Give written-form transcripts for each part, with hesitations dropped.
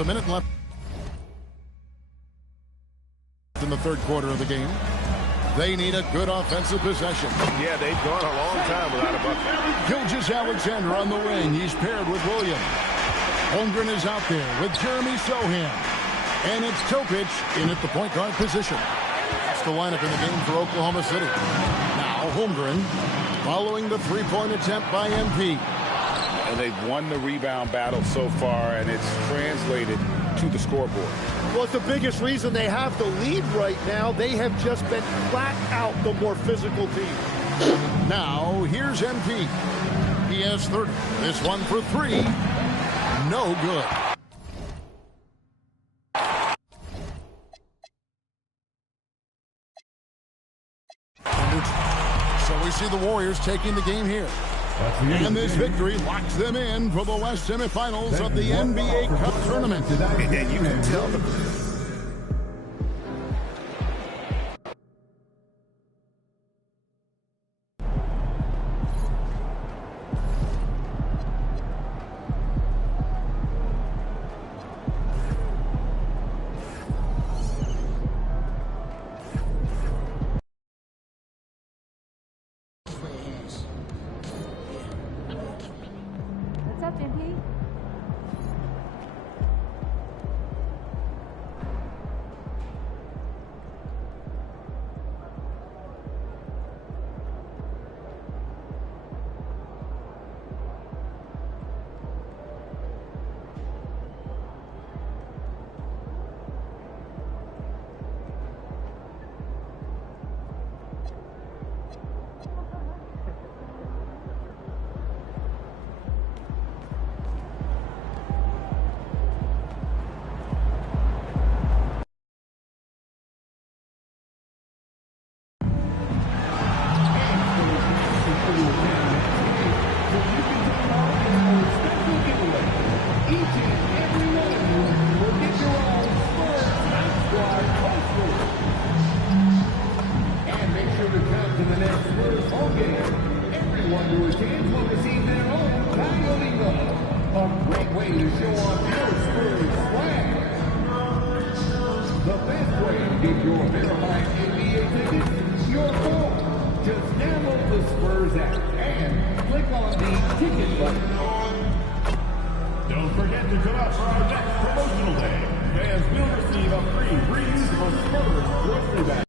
a minute left in the third quarter of the game. They need a good offensive possession. Yeah, they've gone a long time without a bucket. Gilgeous-Alexander on the wing. He's paired with Williams. Holmgren is out there with Jeremy Sohan. And it's Topic in at the point guard position. That's the lineup in the game for Oklahoma City. Now Holmgren following the three-point attempt by MP. And they've won the rebound battle so far, and it's translated to the scoreboard. Well, it's the biggest reason they have the lead right now. They have just been flat out the more physical team. Now, here's MP. He has 30. This one for three. No good. So we see the Warriors taking the game here. And this victory locks them in for the West semifinals of the NBA Cup tournament. And you can tell What's up, MP? Don't forget to come out for our next promotional day. Fans will receive a free reusable Spurs grocery bag.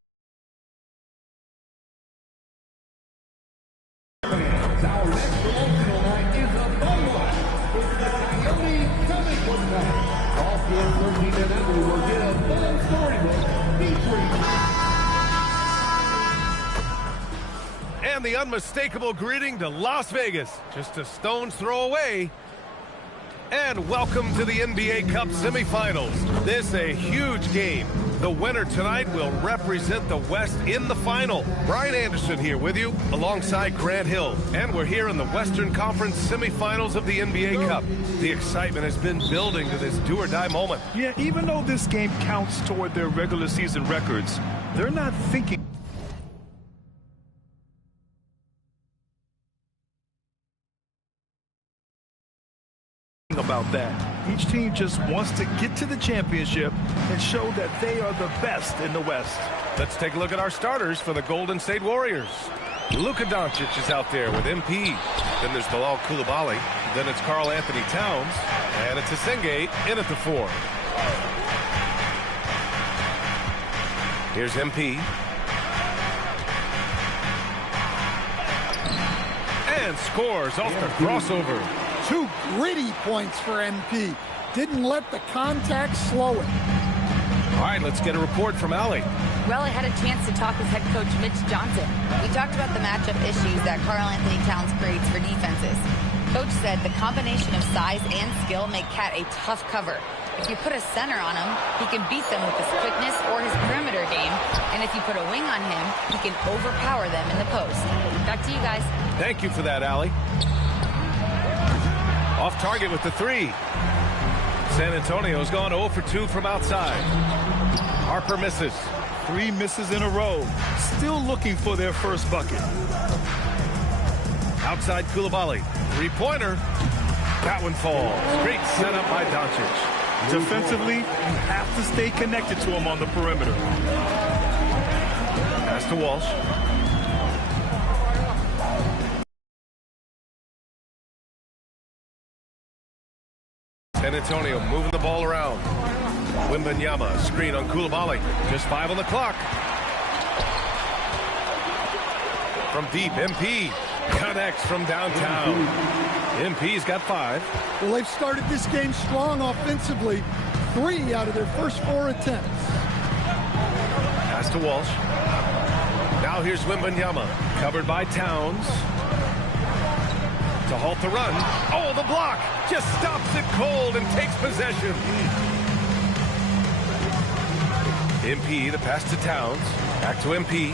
Our next promotional night is a fun one. It's the Coyote Comic Book Night. All kids 13 and under will get a fun storybook featuring... And the unmistakable greeting to Las Vegas, just a stone's throw away. And welcome to the NBA Cup semifinals. This a huge game. The winner tonight will represent the West in the final. Brian Anderson here with you, alongside Grant Hill. And we're here in the Western Conference semifinals of the NBA Cup. The excitement has been building to this do-or-die moment. Yeah, even though this game counts toward their regular season records, they're not thinking about that. Each team just wants to get to the championship and show that they are the best in the West. Let's take a look at our starters for the Golden State Warriors. Luka Doncic is out there with MP. Then there's Bilal Coulibaly. Then it's Karl Anthony Towns. And it's Sengate in at the 4. Here's MP. And scores off the crossover. 2 gritty points for MP. Didn't let the contact slow it. All right, let's get a report from Allie. Well, I had a chance to talk with head coach Mitch Johnson. We talked about the matchup issues that Karl Anthony Towns creates for defenses. Coach said the combination of size and skill make Cat a tough cover. If you put a center on him, he can beat them with his quickness or his perimeter game. And if you put a wing on him, he can overpower them in the post. Back to you guys. Thank you for that, Allie. Off target with the 3. San Antonio's gone 0 for 2 from outside. Harper misses. 3 misses in a row. Still looking for their first bucket. Outside Coulibaly. 3-pointer. That one falls. Great setup by Doncic. Defensively, you have to stay connected to him on the perimeter. Pass to Walsh. San Antonio moving the ball around. Wembanyama, screen on Coulibaly. Just 5 on the clock. From deep, MP connects from downtown. MP's got 5. Well, they've started this game strong offensively. 3 out of their first 4 attempts. Pass to Walsh. Now here's Wembanyama, covered by Towns. To halt the run. Oh, the block! Just stops it cold and takes possession. MP, the pass to Towns. Back to MP.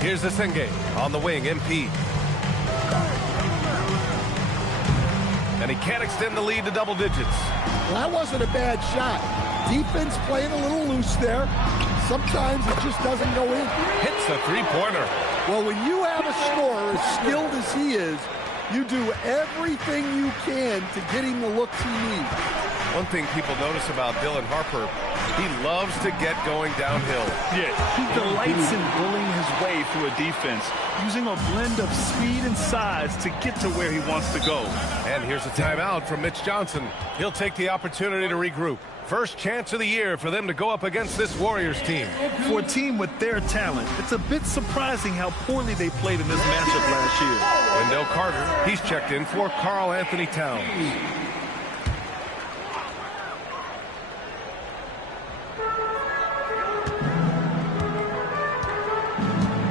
Here's the Senge on the wing, MP. And he can't extend the lead to double digits. Well, that wasn't a bad shot. Defense playing a little loose there. Sometimes it just doesn't go in. Hits a three-pointer. Well, when you have a scorer as skilled as he is, you do everything you can to get him the looks he needs. One thing people notice about Dylan Harper, he loves to get going downhill. Yeah, he delights in bullying his way through a defense, using a blend of speed and size to get to where he wants to go. And here's a timeout from Mitch Johnson. He'll take the opportunity to regroup. First chance of the year for them to go up against this Warriors team. For a team with their talent, it's a bit surprising how poorly they played in this matchup last year. Wendell Carter, he's checked in for Karl Anthony Towns.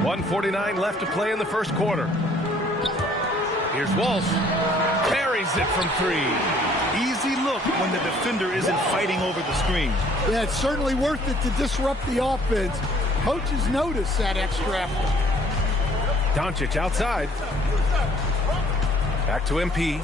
.149 left to play in the first quarter. Here's Walsh. Carries it from 3. Easy look when the defender isn't fighting over the screen. Yeah, it's certainly worth it to disrupt the offense. Coaches notice that extra effort. Doncic outside. Back to MP.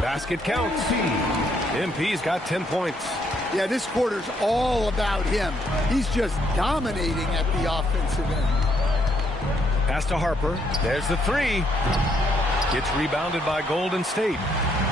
Basket counts. MP's got 10 points. Yeah, this quarter's all about him. He's just dominating at the offensive end. Pass to Harper. There's the 3. Gets rebounded by Golden State.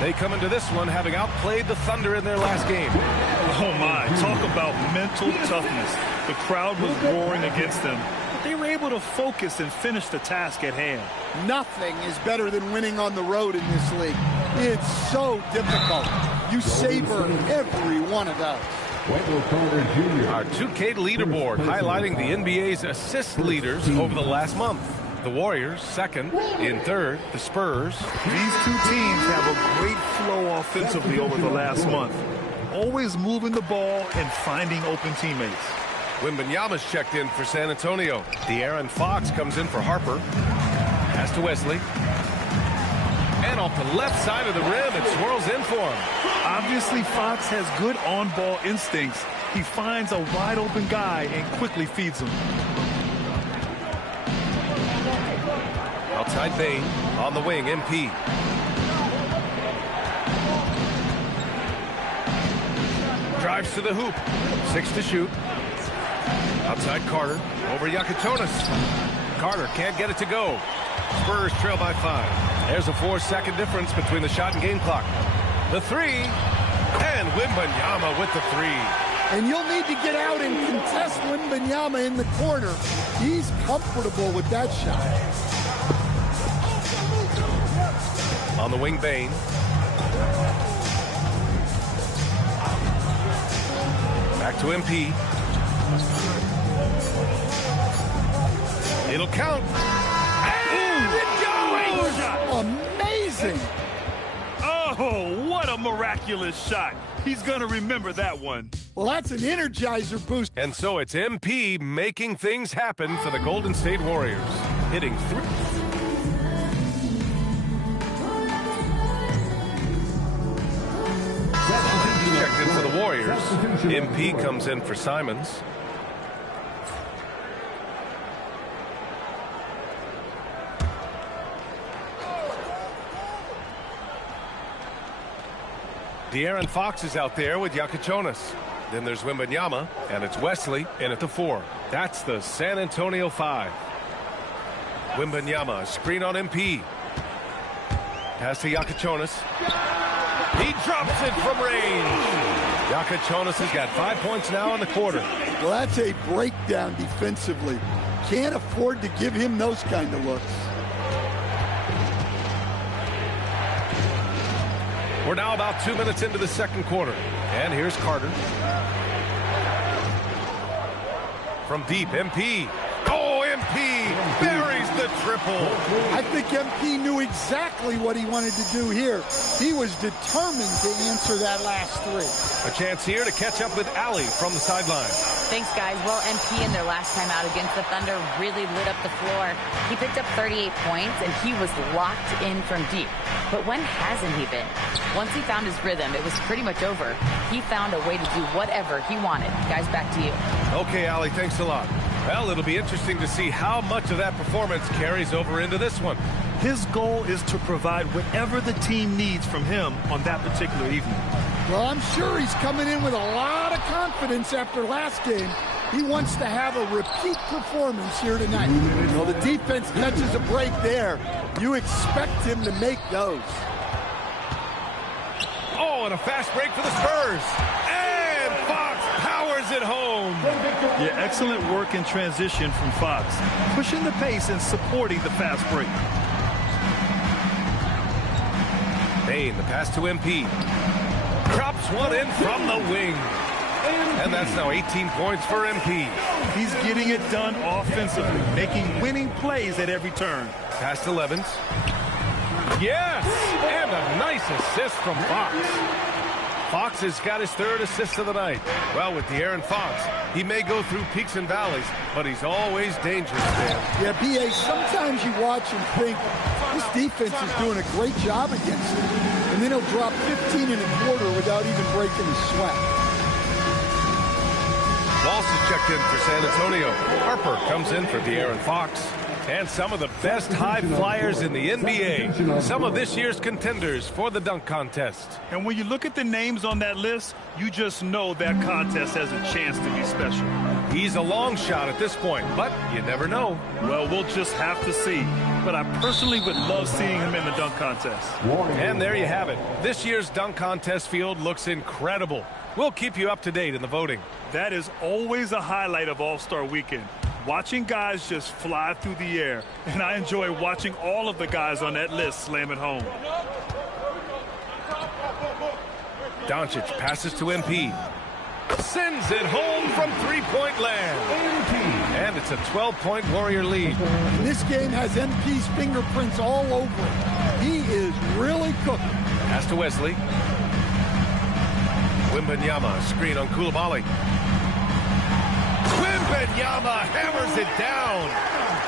They come into this one having outplayed the Thunder in their last game. Oh my, talk about mental toughness. The crowd was roaring against them, but they were able to focus and finish the task at hand. Nothing is better than winning on the road in this league. It's so difficult. You savor every one of those. Our 2K leaderboard highlighting the NBA's assist leaders over the last month. The Warriors, second. In third, the Spurs. These two teams have a great flow offensively over the last month. Always moving the ball and finding open teammates. Wembanyama's checked in for San Antonio. De'Aaron Fox comes in for Harper. Pass to Wesley. And off the left side of the rim, it swirls in for him. Obviously, Fox has good on-ball instincts. He finds a wide-open guy and quickly feeds him. Outside Bane, on the wing, MP. Drives to the hoop. 6 to shoot. Outside Carter, over Yakitonis. Carter can't get it to go. Spurs trail by 5. There's a 4-second difference between the shot and game clock. The 3, and Wembanyama with the 3. And you'll need to get out and contest Wembanyama in the corner. He's comfortable with that shot. On the wing, Bane. Back to MP. It'll count. And it goes! Amazing! Oh, what a miraculous shot. He's going to remember that one. Well, that's an Energizer boost. And so it's MP making things happen for the Golden State Warriors. Hitting 3. Checked in for the Warriors. MP comes in for Simons. De'Aaron Fox is out there with Yakitonis. Then there's Wembanyama, and it's Wesley in at the 4. That's the San Antonio 5. Wembanyama, screen on MP. Pass to Yakachonis. He drops it from range. Yakachonis has got 5 points now in the quarter. Well, that's a breakdown defensively. Can't afford to give him those kind of looks. We're now about 2 minutes into the second quarter. And here's Carter. From deep, MP. Oh, MP buries the triple. I think MP knew exactly what he wanted to do here. He was determined to answer that last three. A chance here to catch up with Allie from the sideline. Thanks, guys. Well, MP in their last time out against the Thunder really lit up the floor. He picked up 38 points, and he was locked in from deep. But when hasn't he been? Once he found his rhythm, it was pretty much over. He found a way to do whatever he wanted. Guys, back to you. Okay, Allie, thanks a lot. Well, it'll be interesting to see how much of that performance carries over into this one. His goal is to provide whatever the team needs from him on that particular evening. Well, I'm sure he's coming in with a lot of confidence after last game. He wants to have a repeat performance here tonight. Well, the defense catches a break there. You expect him to make those. Oh, and a fast break for the Spurs. And Fox powers it home. Yeah, excellent work in transition from Fox. Pushing the pace and supporting the fast break. Payne, the pass to MP. Drops one in from the wing. And that's now 18 points for MP. He's getting it done offensively, making winning plays at every turn. Pass to Levens. Yes! And a nice assist from Fox. Fox has got his third assist of the night. Well, with De'Aaron Fox, he may go through peaks and valleys, but he's always dangerous, Dan. Yeah, B.A., sometimes you watch and think, this defense is doing a great job against him. And then he'll drop 15 in a quarter without even breaking a sweat. Walsh is checked in for San Antonio. Harper comes in for De'Aaron Fox. And some of the best high flyers in the NBA. Some of this year's contenders for the dunk contest. And when you look at the names on that list, you just know that contest has a chance to be special. He's a long shot at this point, but you never know. Well, we'll just have to see. But I personally would love seeing him in the dunk contest. And there you have it. This year's dunk contest field looks incredible. We'll keep you up to date in the voting. That is always a highlight of All-Star Weekend. Watching guys just fly through the air. And I enjoy watching all of the guys on that list slam it home. Doncic passes to MP. Sends it home from three-point land. And it's a 12-point Warrior lead. And this game has MP's fingerprints all over it. He is really cooking. Pass to Wesley. Wembanyama, screen on Coulibaly. Wembanyama hammers it down.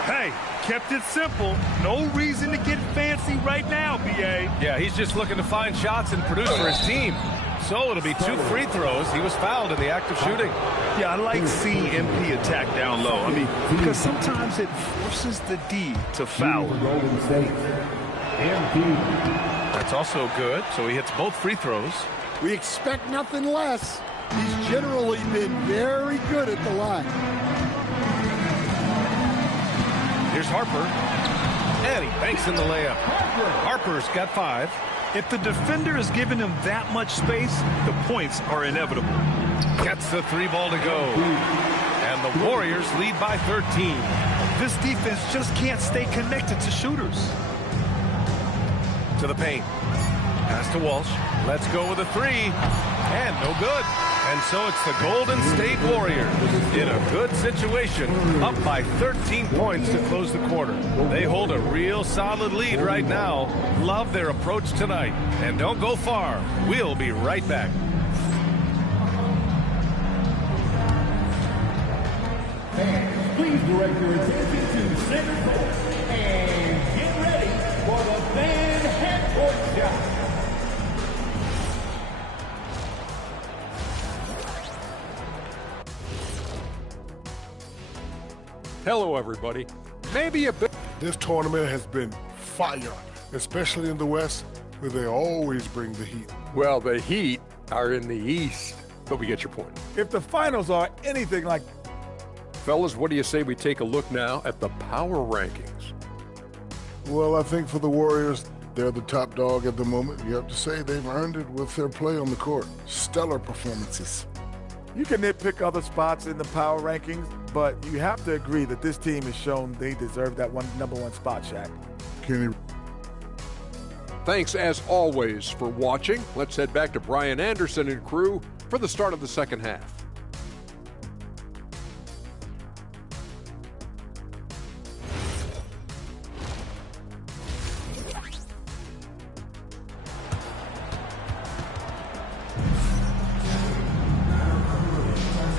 Hey, kept it simple. No reason to get fancy right now, B.A. Yeah, he's just looking to find shots and produce for his team. So it'll be 2 free throws. He was fouled in the act of shooting. Yeah, I like seeing MP attack down low. I mean, because sometimes it forces the D to foul. That's also good. So he hits both free throws. We expect nothing less. He's generally been very good at the line. Here's Harper. And he banks in the layup. Harper's got 5. If the defender is giving him that much space, the points are inevitable. Gets the 3 ball to go. And the Warriors lead by 13. This defense just can't stay connected to shooters. To the paint. Pass to Walsh. Let's go with a 3. And no good. And so it's the Golden State Warriors in a good situation, up by 13 points to close the quarter. They hold a real solid lead right now. Love their approach tonight. And don't go far. We'll be right back. Fans, please direct your attention to center court and get ready for the fan half-court shot. Hello, everybody. Maybe a bit. This tournament has been fire, especially in the West, where they always bring the heat. Well, the Heat are in the East, but we get your point. If the finals are anything like... Fellas, what do you say we take a look now at the power rankings? Well, I think for the Warriors, they're the top dog at the moment. You have to say they've earned it with their play on the court. Stellar performances. You can nitpick other spots in the power rankings, but you have to agree that this team has shown they deserve that number one spot, Shaq. Kenny. Thanks, as always, for watching. Let's head back to Brian Anderson and crew for the start of the second half.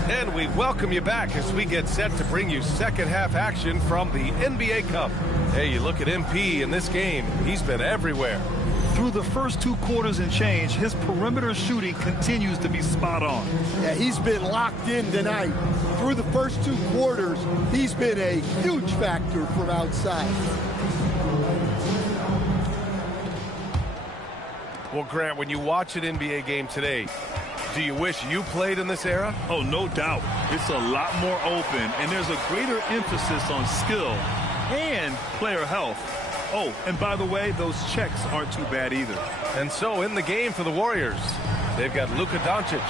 And we welcome you back as we get set to bring you second half action from the NBA Cup. Hey, you look at MP in this game, he's been everywhere. Through the first 2 quarters and change, his perimeter shooting continues to be spot on. Yeah, he's been locked in tonight. Through the first 2 quarters, he's been a huge factor from outside. Well, Grant, when you watch an NBA game today, do you wish you played in this era? Oh, no doubt. It's a lot more open, and there's a greater emphasis on skill and player health. Oh, and by the way, those checks aren't too bad either. And so in the game for the Warriors, they've got Luka Doncic.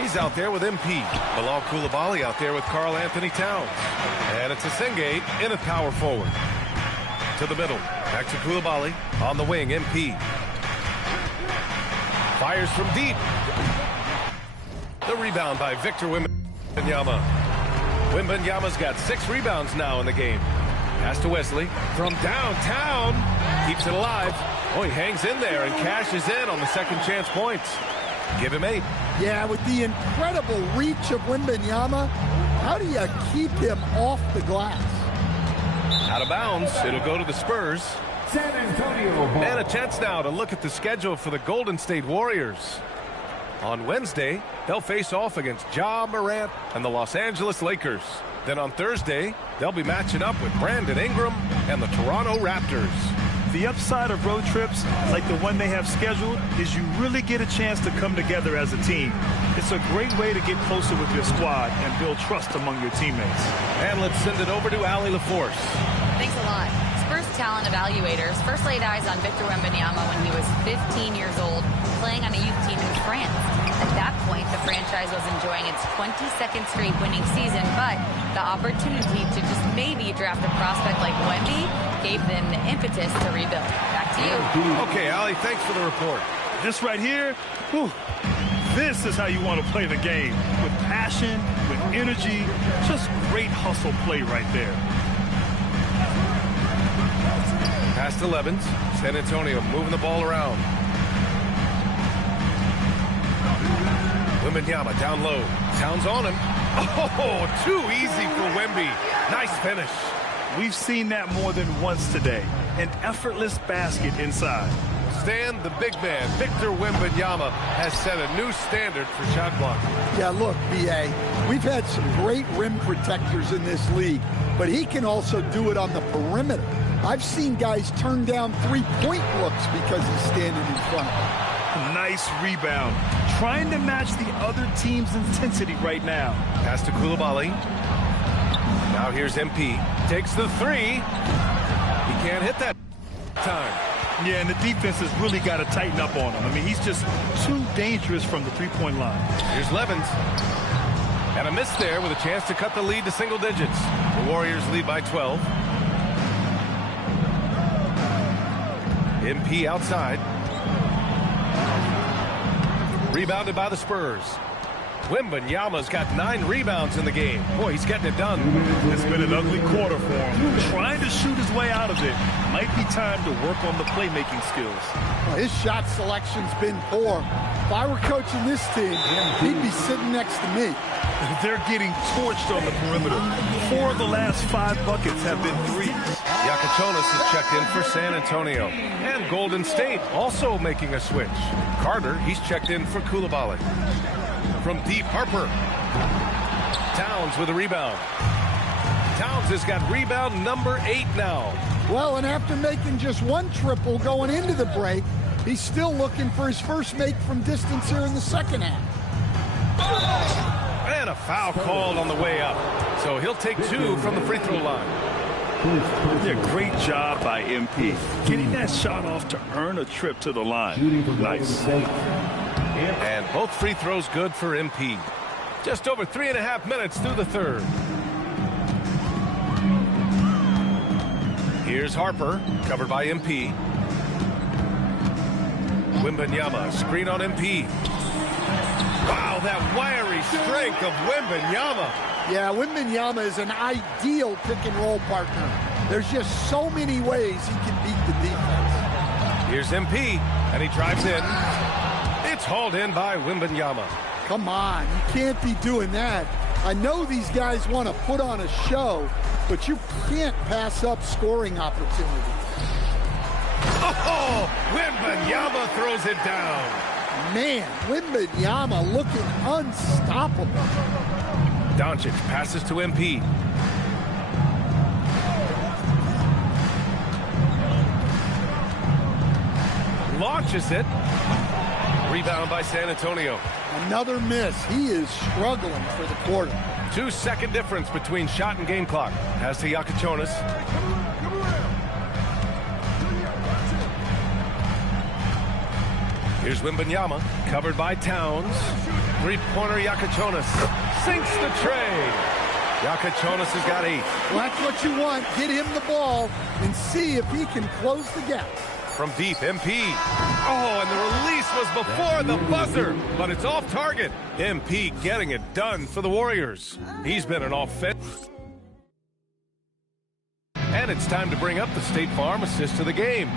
He's out there with MP. Bilal Coulibaly out there with Karl Anthony Towns. And it's Senge in at power forward. To the middle. Back to Coulibaly. On the wing, MP. Fires from deep. The rebound by Victor Wembanyama. Wembanyama's got 6 rebounds now in the game. Pass to Wesley from downtown. Keeps it alive. Oh, he hangs in there and cashes in on the second chance points. Give him 8. Yeah, with the incredible reach of Wembanyama, how do you keep him off the glass? Out of bounds. It'll go to the Spurs. San Antonio ball. And a chance now to look at the schedule for the Golden State Warriors. On Wednesday, they'll face off against Ja Morant and the Los Angeles Lakers. Then on Thursday, they'll be matching up with Brandon Ingram and the Toronto Raptors. The upside of road trips, like the one they have scheduled, is you really get a chance to come together as a team. It's a great way to get closer with your squad and build trust among your teammates. And let's send it over to Allie LaForce. Thanks a lot. Spurs talent evaluators first laid eyes on Victor Wembanyama when he was 15 years old, playing on a youth team in France. At that point, the franchise was enjoying its 22nd straight winning season, but the opportunity to just maybe draft a prospect like Wemby gave them the impetus to rebuild. Back to you. Okay, Allie, thanks for the report. This right here, whew, this is how you want to play the game. With passion, with energy, just great hustle play right there. Past 11s. San Antonio moving the ball around. Wembanyama down low. Towns on him. Oh, too easy for Wemby. Nice finish. We've seen that more than once today. An effortless basket inside. Stan, the big man, Victor Wembanyama, has set a new standard for shot blocking. Yeah, look, B.A., we've had some great rim protectors in this league, but he can also do it on the perimeter. I've seen guys turn down three-point looks because he's standing in front. Nice rebound. Trying to match the other team's intensity right now. Pass to Coulibaly. Now here's MP. Takes the 3. He can't hit that time. Yeah, and the defense has really got to tighten up on him. I mean, he's just too dangerous from the three-point line. Here's Levens. And a miss there with a chance to cut the lead to single digits. The Warriors lead by 12. MP outside. Rebounded by the Spurs. Wembanyama's got 9 rebounds in the game. Boy, he's getting it done. It's been an ugly quarter for him. Trying to shoot his way out of it. Might be time to work on the playmaking skills. Well, his shot selection's been poor. If I were coaching this team, he'd be sitting next to me. They're getting torched on the perimeter. 4 of the last 5 buckets have been threes. Iacochonis is checked in for San Antonio. And Golden State also making a switch. Carter, he's checked in for Coulibaly. From deep, Harper. Towns with a rebound. Towns has got rebound number 8 now. Well, and after making just 1 triple going into the break, he's still looking for his first make from distance here in the second half. And a foul called on the way up. So he'll take 2 from the free throw line. Yeah, great job by MP. Getting that shot off to earn a trip to the line. Nice. And both free throws good for MP. Just over 3.5 minutes through the third. Here's Harper, covered by MP. Wembanyama, screen on MP. Wow, that wiry strength of Wembanyama. Yeah, Wembanyama is an ideal pick-and-roll partner. There's just so many ways he can beat the defense. Here's MP, and he drives in. It's hauled in by Wembanyama. Come on, you can't be doing that. I know these guys want to put on a show, but you can't pass up scoring opportunities. Oh, Wembanyama throws it down. Man, Wembanyama looking unstoppable. Doncic passes to MP. Launches it. Rebound by San Antonio. Another miss. He is struggling for the quarter. 2-second difference between shot and game clock. Has to Iacochonis. Here's Wembanyama, covered by Towns. Three-pointer Iacochonis sinks the tray. Iacochonis has got 8. Well, that's what you want. Get him the ball and see if he can close the gap. From deep, MP. Oh, and the release was before the buzzer, but it's off target. MP getting it done for the Warriors. He's been an offense. And it's time to bring up the State Farm assist of the game.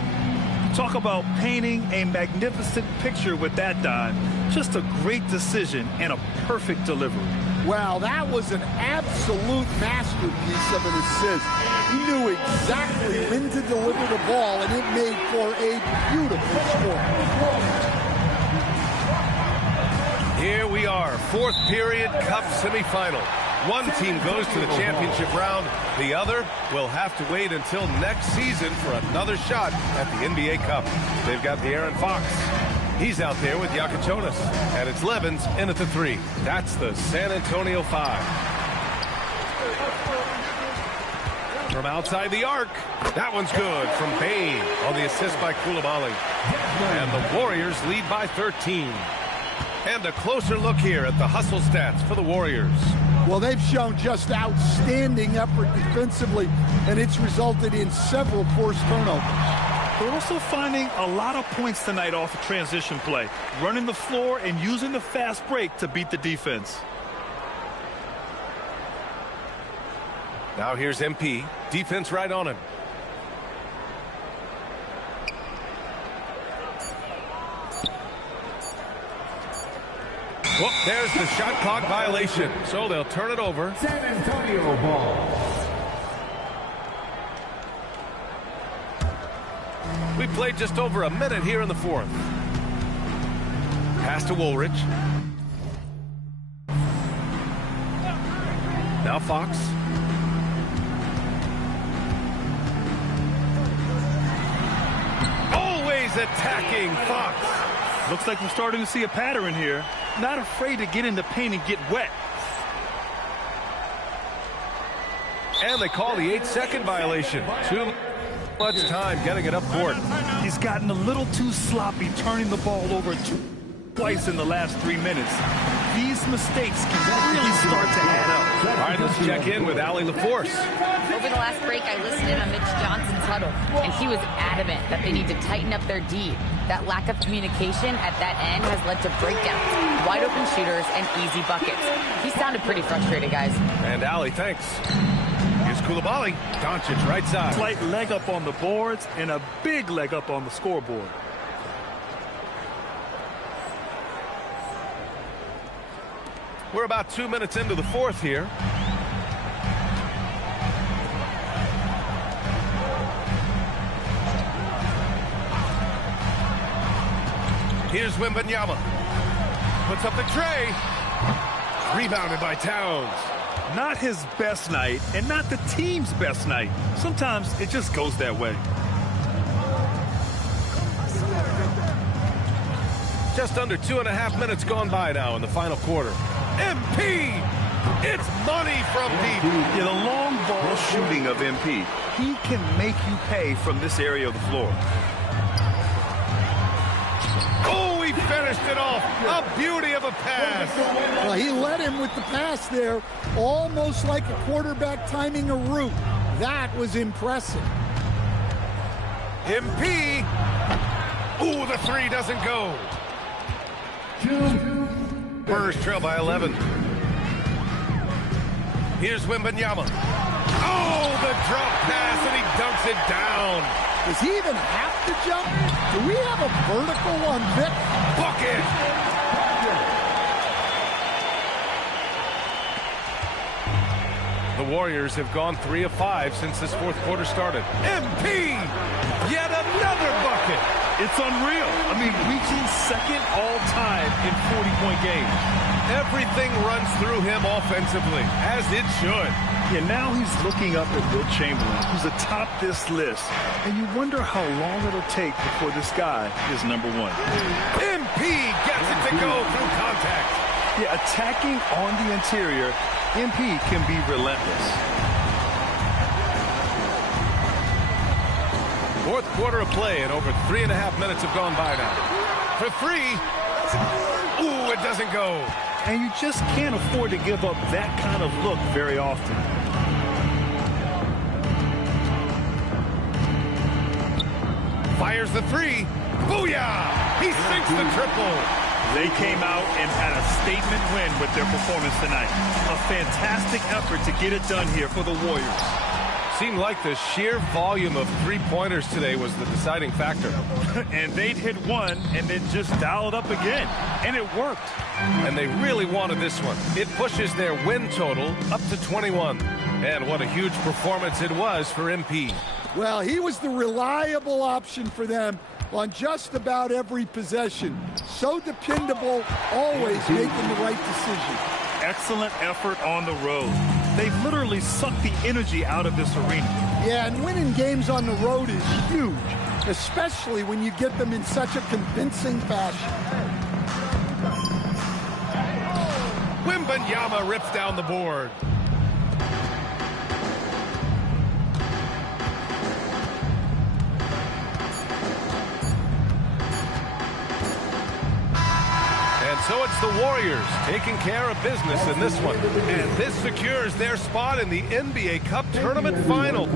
Talk about painting a magnificent picture with that dive. Just a great decision and a perfect delivery. Wow, that was an absolute masterpiece of an assist. He knew exactly when to deliver the ball, and it made for a beautiful score. Here we are, fourth period Cup semifinal. One team goes to the championship round. The other will have to wait until next season for another shot at the NBA Cup. They've got De'Aaron Fox. He's out there with Iacochonis. And it's Levens in at the 3. That's the San Antonio 5. From outside the arc. That one's good from Bane on the assist by Coulibaly. And the Warriors lead by 13. And a closer look here at the hustle stats for the Warriors. Well, they've shown just outstanding effort defensively, and it's resulted in several forced turnovers. They're also finding a lot of points tonight off of transition play, running the floor and using the fast break to beat the defense. Now here's MP. Defense right on him. Well, there's the shot clock violation, so they'll turn it over. San Antonio ball. We played just over a minute here in the fourth. Pass to Woolridge. Now Fox. Always attacking Fox. Looks like we're starting to see a pattern here. Not afraid to get in the paint and get wet. And they call the 8-second violation. Too much time getting it up court. He's gotten a little too sloppy turning the ball over twice in the last 3 minutes. These mistakes can really start to add up. All right, let's check in with Allie LaForce. Over the last break, I listened in on Mitch Johnson's huddle, and he was adamant that they need to tighten up their D. That lack of communication at that end has led to breakdowns, wide open shooters, and easy buckets. He sounded pretty frustrated, guys. And Allie, thanks. Here's Coulibaly. Doncic right side. Slight leg up on the boards and a big leg up on the scoreboard. We're about 2 minutes into the fourth here. Here's Wembanyama. Puts up the tray. Rebounded by Towns. Not his best night and not the team's best night. Sometimes it just goes that way. Just under 2.5 minutes gone by now in the final quarter. MP It's money from deep. Yeah, the long ball shooting of MP. He can make you pay from this area of the floor. Oh, he finished it off. A beauty of a pass. Well, he led him with the pass there, almost like a quarterback timing a route. That was impressive. MP. Ooh, the three doesn't go. Spurs trail by 11. Here's Wembanyama. Oh, the drop pass, and he dunks it down. Does he even have to jump? Do we have a vertical on Vic? Bucket! The Warriors have gone 3 of 5 since this fourth quarter started. MP! Yet another bucket! It's unreal. I mean, reaching second all-time in 40-point games. Everything runs through him offensively, as it should. Yeah, now he's looking up at Wilt Chamberlain, who's atop this list. And you wonder how long it'll take before this guy is number one. MP gets it to go through contact. Yeah, attacking on the interior, MP can be relentless. Fourth quarter of play, and over 3.5 minutes have gone by now. For three. Ooh, it doesn't go. And you just can't afford to give up that kind of look very often. Fires the three. Booyah! He sinks the triple. They came out and had a statement win with their performance tonight. A fantastic effort to get it done here for the Warriors. Seemed like the sheer volume of three-pointers today was the deciding factor. And they'd hit one and then just dial it up again. And it worked. And they really wanted this one. It pushes their win total up to 21. And what a huge performance it was for MP. Well, he was the reliable option for them on just about every possession. So dependable, always making the right decision. Excellent effort on the road. They've literally sucked the energy out of this arena. Yeah, and winning games on the road is huge, especially when you get them in such a convincing fashion. Wembanyama rips down the board. So it's the Warriors taking care of business in this one. And this secures their spot in the NBA Cup Tournament Final.